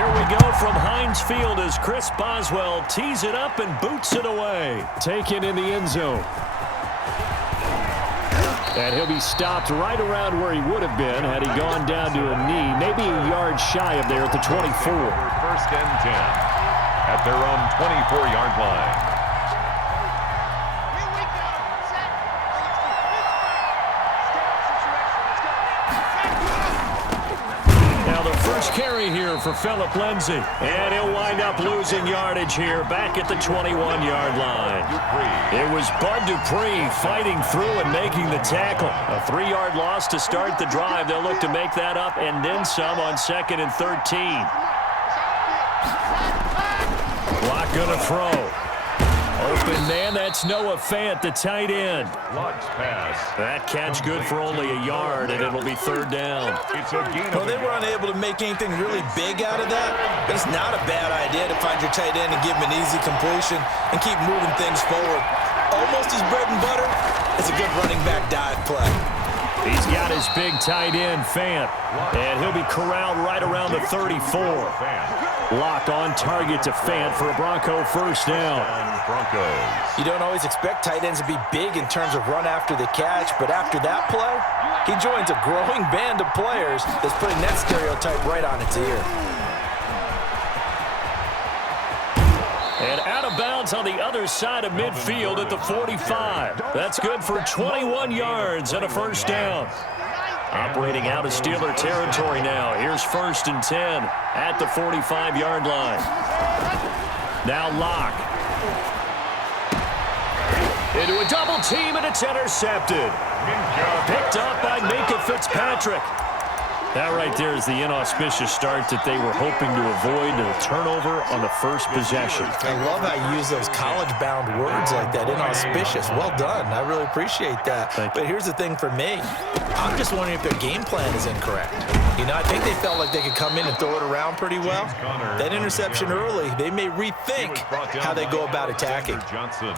Here we go from Heinz Field as Chris Boswell tees it up and boots it away. Taken in the end zone. And he'll be stopped right around where he would have been had he gone down to a knee, maybe a yard shy of there at the 24. First and 10 at their own 24-yard line. Carry here for Philip Lindsay. And he'll wind up losing yardage here back at the 21-yard line. It was Bud Dupree fighting through and making the tackle. A 3-yard loss to start the drive. They'll look to make that up and then some on 2nd and 13. Block gonna throw. Open man, that's Noah Fant, the tight end. That catch good for only a yard, and it'll be 3rd down. Well, they were unable to make anything really big out of that, but it's not a bad idea to find your tight end and give him an easy completion and keep moving things forward. Almost his bread and butter. It's a good running back dive play. He's got his big tight end, Fant, and he'll be corralled right around the 34. Lock on target to Fant for a Bronco 1st down. You don't always expect tight ends to be big in terms of run after the catch, but after that play, he joins a growing band of players that's putting that stereotype right on its ear. And out of bounds on the other side of midfield at the 45. That's good for 21 yards and a 1st down. Operating out of Steeler territory now. Here's 1st and 10 at the 45-yard line. Now Locke. Into a double team, and it's intercepted. Picked up by MINKAH Fitzpatrick. That right there is the inauspicious start that they were hoping to avoid, a turnover on the first possession. I love how you use those college-bound words like that, inauspicious. Well done. I really appreciate that. But here's the thing for me. I'm just wondering if their game plan is incorrect. You know, I think they felt like they could come in and throw it around pretty well. That interception early, they may rethink how they go about attacking.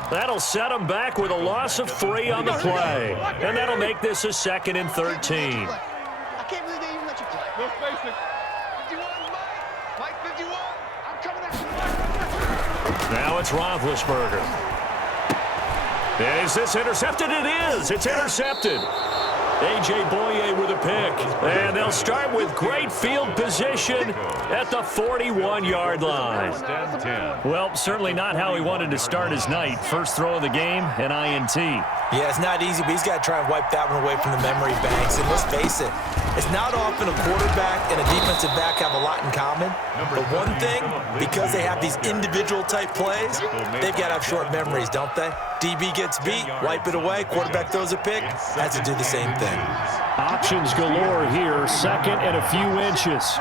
That'll set them back with a loss of 3 on the play. And that'll make this a 2nd and 13. I can't believe they even let you play. No space. 51, Mike 51. I'm coming after you. Now it's Roethlisberger. Is this intercepted? It is. It's intercepted. A.J. Boye with a pick. And they'll start with great field position at the 41-yard line. Well, certainly not how he wanted to start his night. First throw of the game, an INT. Yeah, it's not easy, but he's got to try and wipe that one away from the memory banks. And let's face it, it's not often a quarterback and a defensive back have a lot in common. But one thing, because they have these individual type plays, they've got to have short memories, don't they? DB gets beat, wipe it away, quarterback throws a pick, has to do the same thing. Options galore here, 2nd and a few inches.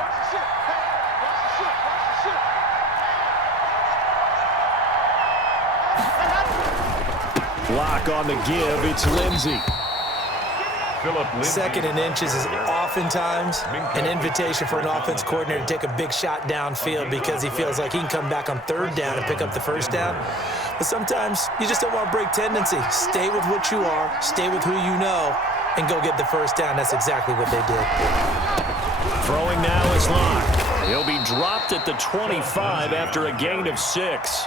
Lock on the give, it's Lindsay. 2nd and inches is oftentimes an invitation for an offense coordinator to take a big shot downfield because he feels like he can come back on 3rd down and pick up the 1st down. But sometimes you just don't want to break tendency. Stay with what you are, stay with who you know, and go get the 1st down. That's exactly what they did. Throwing now is Locke. He'll be dropped at the 25 after a gain of 6.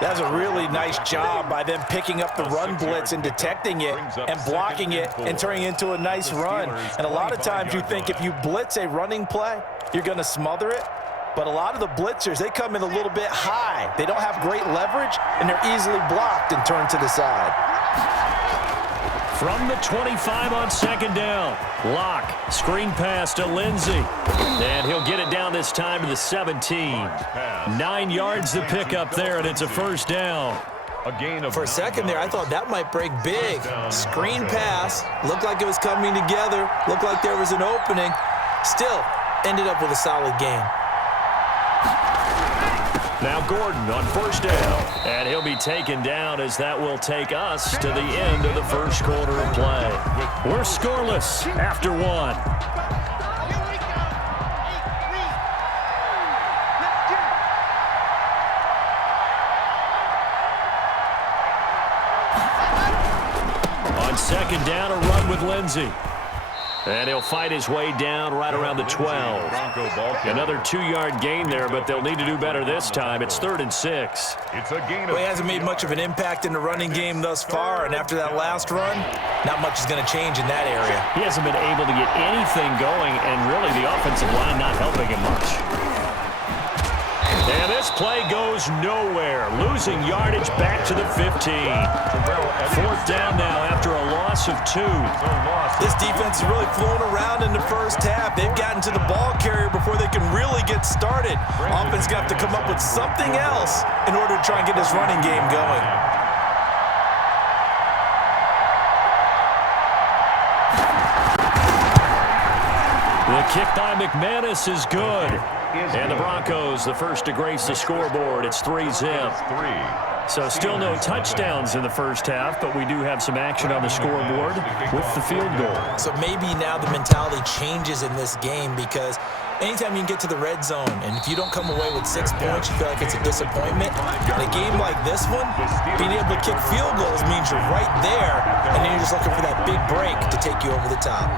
That's a really nice job by them picking up the run blitz and detecting it and blocking it and turning it into a nice run. And a lot of times you think if you blitz a running play, you're going to smother it. But a lot of the blitzers, they come in a little bit high. They don't have great leverage, and they're easily blocked and turned to the side. From the 25 on 2nd down, Locke, screen pass to Lindsay. And he'll get it down this time to the 17. 9 yards to pick up there, and it's a 1st down. For a second there, I thought that might break big. Screen pass, looked like it was coming together, looked like there was an opening. Still, ended up with a solid game. Now Gordon on 1st down, and he'll be taken down as that will take us to the end of the 1st quarter of play. We're scoreless after 1. On 2nd down, a run with Lindsay. And he'll fight his way down right around the 12. Another 2-yard gain there, but they'll need to do better this time. It's 3rd and 6. It's a gain. Well, he hasn't made much of an impact in the running game thus far, and after that last run, not much is going to change in that area. He hasn't been able to get anything going, and really the offensive line not helping him much. And this play goes nowhere. Losing yardage back to the 15. 4th down now after a loss of 2. This defense is really flown around in the first half. They've gotten to the ball carrier before they can really get started. Offense got to come up with something else in order to try and get this running game going. The kick by McManus is good. And the Broncos, the first to grace the scoreboard. It's 3-zip. So still no touchdowns in the first half, but we do have some action on the scoreboard with the field goal. So maybe now the mentality changes in this game, because anytime you can get to the red zone, and if you don't come away with 6 points, you feel like it's a disappointment. In a game like this one, being able to kick field goals means you're right there, and then you're just looking for that big break to take you over the top.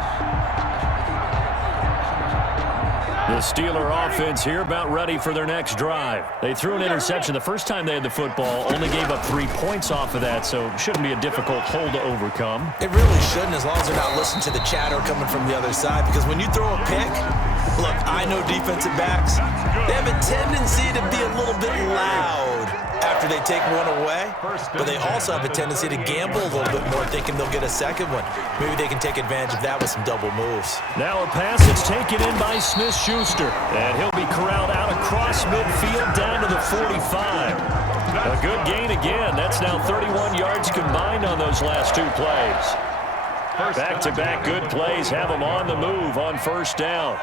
The Steeler offense here about ready for their next drive. They threw an interception the first time they had the football, only gave up 3 points off of that, so shouldn't be a difficult hole to overcome. It really shouldn't, as long as they're not listening to the chatter coming from the other side, because when you throw a pick, look, I know defensive backs, they have a tendency to be a little bit loud after they take one away, but they also have a tendency to gamble a little bit more, thinking they'll get a second one. Maybe they can take advantage of that with some double moves. Now a pass that's taken in by Smith-Schuster, and he'll be corralled out across midfield down to the 45. A good gain again. That's now 31 yards combined on those last 2 plays. Back-to-back good plays have them on the move on first down.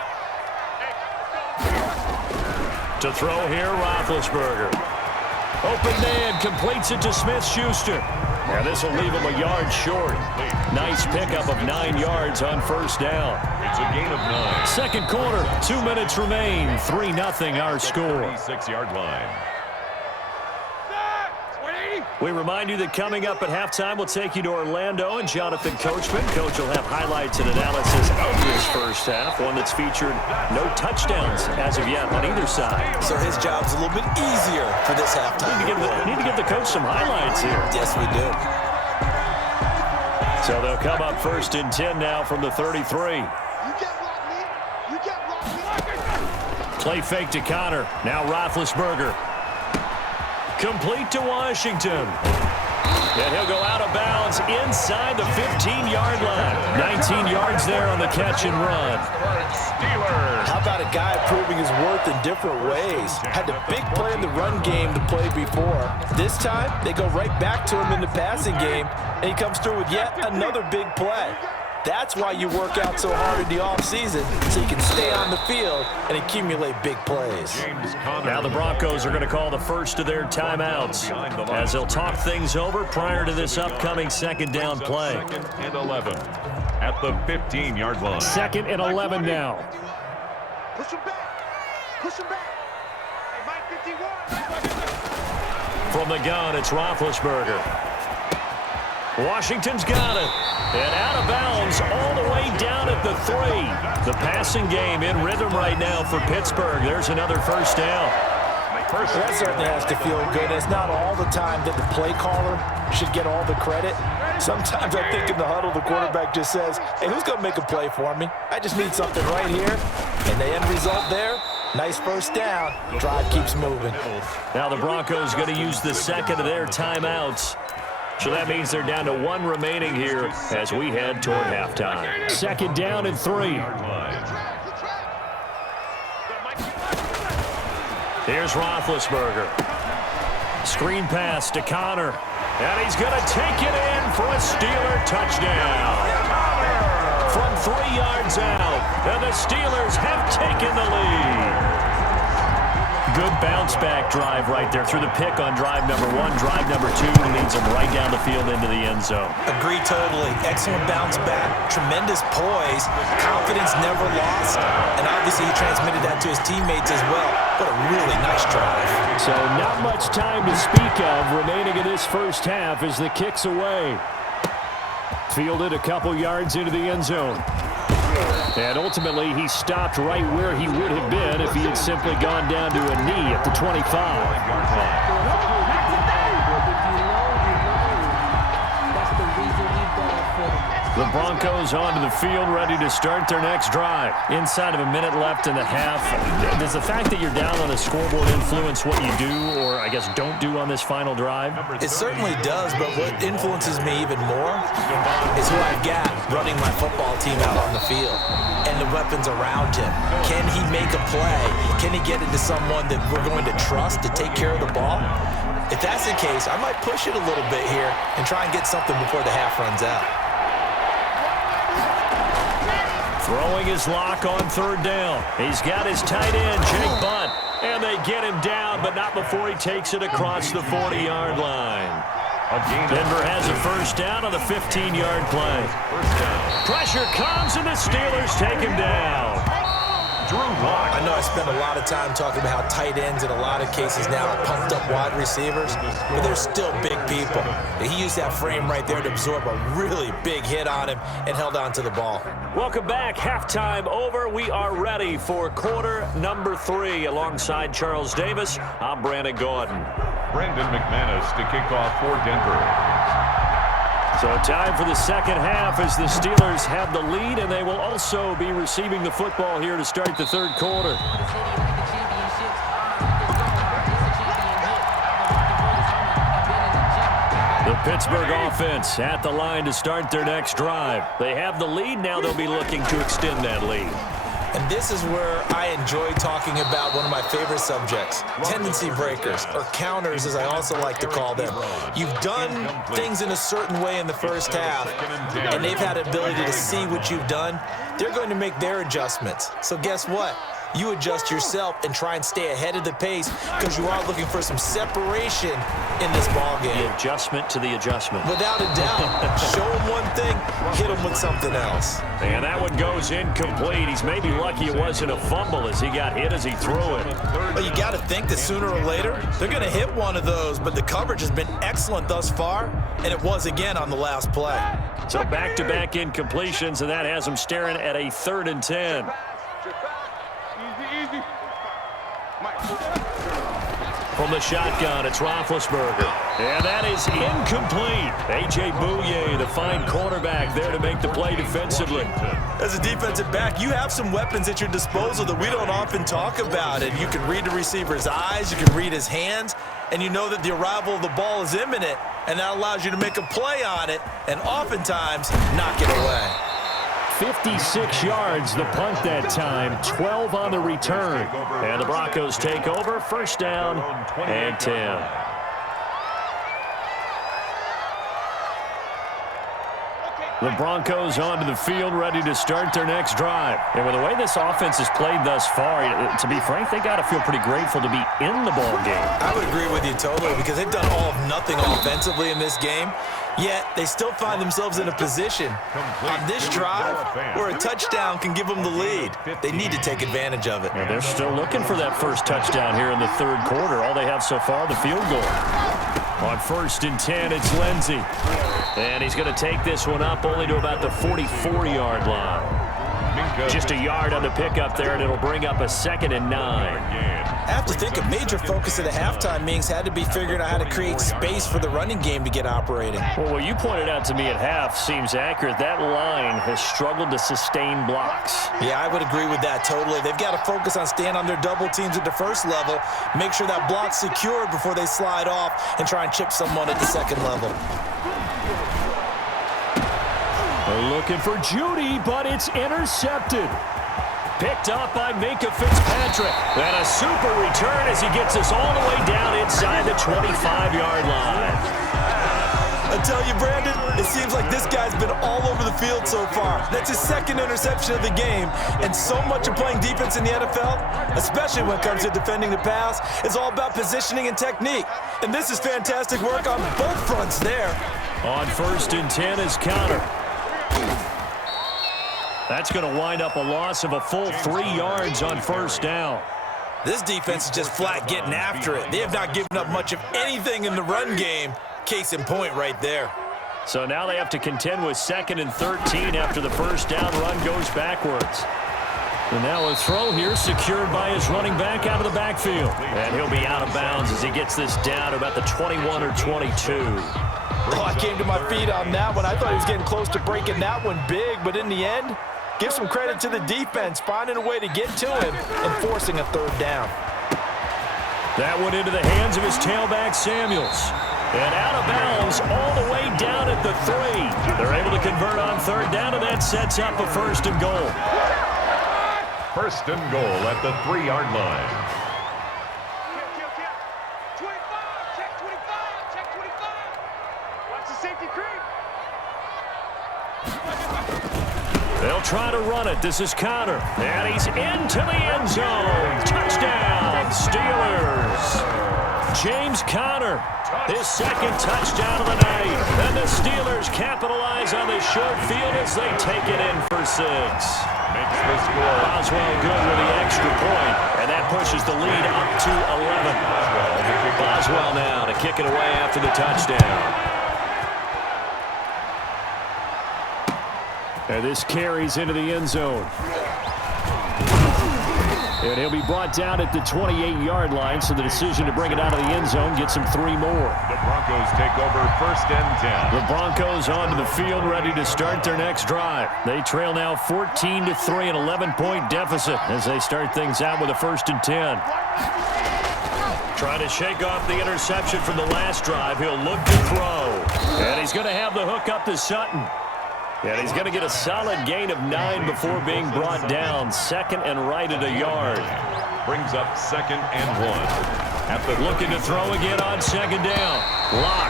To throw here, Roethlisberger. Open man, completes it to Smith-Schuster. Now this will leave him a yard short. Nice pickup of 9 yards on first down. It's a gain of 9. Second quarter, 2 minutes remain. 3-0 our score. 36-yard line. We remind you that coming up at halftime, we'll take you to Orlando and Jonathan Coachman. Coach will have highlights and analysis of this first half, one that's featured no touchdowns as of yet on either side. So his job's a little bit easier for this halftime. We need to give the coach some highlights here. Yes, we do. So they'll come up 1st and 10 now from the 33. Play fake to Connor. Now Roethlisberger. Complete to Washington. And he'll go out of bounds inside the 15-yard line. 19 yards there on the catch and run. How about a guy proving his worth in different ways? Had the big play in the run game to play before. This time, they go right back to him in the passing game, and he comes through with yet another big play. That's why you work out so hard in the offseason, so you can stay on the field and accumulate big plays. Now the Broncos are going to call the first of their timeouts as they'll talk things over prior to this upcoming second down play. 2nd and 11 at the 15-yard line. 2nd and 11 now. Push him back. Push him back. Hey, Mike 51. From the gun, it's Roethlisberger. Washington's got it. And out of bounds all the way down at the 3. The passing game in rhythm right now for Pittsburgh. There's another first down. That certainly has to feel good. It's not all the time that the play caller should get all the credit. Sometimes I think in the huddle, the quarterback just says, hey, who's going to make a play for me? I just need something right here. And the end result there, nice first down. Drive keeps moving. Now the Broncos going to use the second of their timeouts. So that means they're down to 1 remaining here as we head toward halftime. 2nd down and 3. Here's Roethlisberger. Screen pass to Connor. And he's going to take it in for a Steeler touchdown. From 3 yards out, and the Steelers have taken the lead. Good bounce-back drive right there through the pick on drive number 1. Drive number 2 leads them right down the field into the end zone. Agree totally. Excellent bounce back. Tremendous poise. Confidence never lost. And obviously he transmitted that to his teammates as well. What a really nice drive. So not much time to speak of remaining in this first half as the kick's away. Fielded a couple yards into the end zone. And ultimately, he stopped right where he would have been if he had simply gone down to a knee at the 25. The Broncos onto the field, ready to start their next drive. Inside of a minute left in the half. Does the fact that you're down on the scoreboard influence what you do, or I guess don't do on this final drive? It certainly does, but what influences me even more is who I've got running my football team out on the field and the weapons around him. Can he make a play? Can he get into someone that we're going to trust to take care of the ball? If that's the case, I might push it a little bit here and try and get something before the half runs out. Throwing his lock on third down. He's got his tight end, Jake Butt. And they get him down, but not before he takes it across the 40-yard line. Denver has a first down on the 15-yard play. Pressure comes, and the Steelers take him down. I know I spend a lot of time talking about how tight ends in a lot of cases now are pumped up wide receivers, but they're still big people. He used that frame right there to absorb a really big hit on him and held on to the ball. Welcome back. Halftime over. We are ready for quarter number 3. Alongside Charles Davis, I'm Brandon Gordon. Brendan McManus to kick off for Denver. So time for the second half as the Steelers have the lead, and they will also be receiving the football here to start the third quarter. The Pittsburgh offense at the line to start their next drive. They have the lead. Now they'll be looking to extend that lead. And this is where I enjoy talking about one of my favorite subjects, tendency breakers, or counters as I also like to call them. You've done things in a certain way in the first half, and they've had the ability to see what you've done. They're going to make their adjustments. So guess what? You adjust yourself and try and stay ahead of the pace because you are looking for some separation in this ball game. The adjustment to the adjustment. Without a doubt. Show him one thing, hit him with something else. And that one goes incomplete. He's maybe lucky it wasn't a fumble as he got hit as he threw it. Well, you got to think that sooner or later, they're going to hit one of those, but the coverage has been excellent thus far, and it was again on the last play. So back-to-back incompletions, and that has him staring at a 3rd and 10. From the shotgun, it's Roethlisberger. And that is incomplete. A.J. Bouye, the fine cornerback, there to make the play defensively. As a defensive back, you have some weapons at your disposal that we don't often talk about. And you can read the receiver's eyes, you can read his hands, and you know that the arrival of the ball is imminent, and that allows you to make a play on it and oftentimes knock it away. 56 yards, the punt that time, 12 on the return. And the Broncos take over, first down and 10. The Broncos onto the field, ready to start their next drive. And with the way this offense has played thus far, to be frank, they got to feel pretty grateful to be in the ball game. I would agree with you totally because they've done all of nothing offensively in this game, yet they still find themselves in a position on this drive where a touchdown can give them the lead. They need to take advantage of it. And they're still looking for that first touchdown here in the third quarter. All they have so far, the field goal. On 1st and 10, it's Lindsey. And he's going to take this one up only to about the 44-yard line. Just a yard on the pickup there, and it'll bring up a 2nd and 9. I have to think a major focus of the halftime meetings had to be figuring out how to create space for the running game to get operating. Well, what you pointed out to me at half seems accurate. That line has struggled to sustain blocks. Yeah, I would agree with that totally. They've got to focus on staying on their double teams at the first level, make sure that block's secured before they slide off and try and chip someone at the second level. They're looking for Judy, but it's intercepted. Picked up by MINKAH FITZPATRIck. And a super return as he gets us all the way down inside the 25-yard line. I tell you, Brandon, it seems like this guy's been all over the field so far. That's his 2nd interception of the game. And so much of playing defense in the NFL, especially when it comes to defending the pass, is all about positioning and technique. And this is fantastic work on both fronts there. On 1st and 10 is counter. That's going to wind up a loss of a full 3 yards on first down. This defense is just flat getting after it. They have not given up much of anything in the run game. Case in point right there. So now they have to contend with 2nd and 13 after the first down run goes backwards. And now a throw here secured by his running back out of the backfield. And he'll be out of bounds as he gets this down to about the 21 or 22. Oh, I came to my feet on that one. I thought he was getting close to breaking that one big, but in the end, give some credit to the defense, finding a way to get to him and forcing a 3rd down. That went into the hands of his tailback, Samuels. And out of bounds all the way down at the 3. They're able to convert on 3rd down, and that sets up a 1st and goal. 1st and goal at the 3-yard line. Check 25, check 25, check 25. Watch the safety creep. They'll try to run it. This is Connor. And he's into the end zone. Touchdown, Steelers. James Conner, his 2nd touchdown of the night. And the Steelers capitalize on this short field as they take it in for 6. Makes the score. Boswell good with the extra point, and that pushes the lead up to 11. Boswell now to kick it away after the touchdown. And this carries into the end zone. And he'll be brought down at the 28-yard line, so the decision to bring it out of the end zone gets him 3 more. The Broncos take over 1st and 10. The Broncos onto the field, ready to start their next drive. They trail now 14-3, an 11-point deficit as they start things out with a 1st and 10. Trying to shake off the interception from the last drive. He'll look to throw. And he's going to have the hook up to Sutton. And he's going to get a solid gain of 9 before being brought down. 2nd and right at a yard. Brings up 2nd and 1. Looking to throw again on 2nd down. Lock.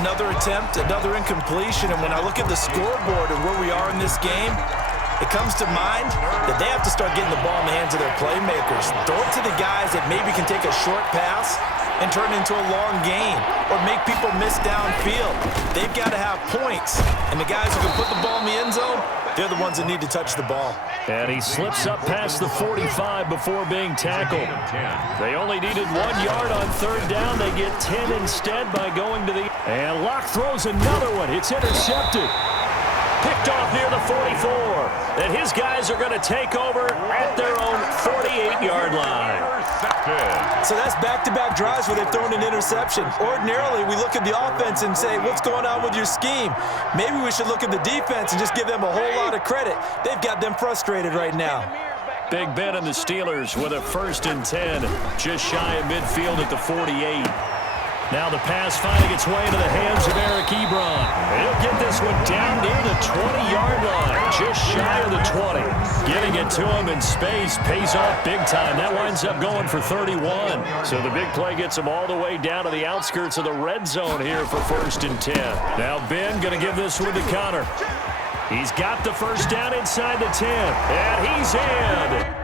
Another attempt, another incompletion. And when I look at the scoreboard and where we are in this game, it comes to mind that they have to start getting the ball in the hands of their playmakers. Throw it to the guys that maybe can take a short pass and turn it into a long gain or make people miss downfield. They've got to have points. And the guys who can put the ball in the end zone, they're the ones that need to touch the ball. And he slips up past the 45 before being tackled. They only needed 1 yard on 3rd down. They get 10 instead by going to the... And Locke throws another one. It's intercepted. Picked off near the 44. And his guys are going to take over at their own 48-yard line. So that's back-to-back drives where they've thrown an interception. Ordinarily, we look at the offense and say, what's going on with your scheme? Maybe we should look at the defense and just give them a whole lot of credit. They've got them frustrated right now. Big Ben and the Steelers with a 1st and 10, just shy of midfield at the 48. Now the pass finding its way into the hands of Eric Ebron. He'll get this one down near the 20-yard line, just shy of the 20. Getting it to him in space pays off big time. That winds up going for 31. So the big play gets him all the way down to the outskirts of the red zone here for 1st and 10. Now Ben going to give this one to Connor. He's got the 1st down inside the 10, and he's in.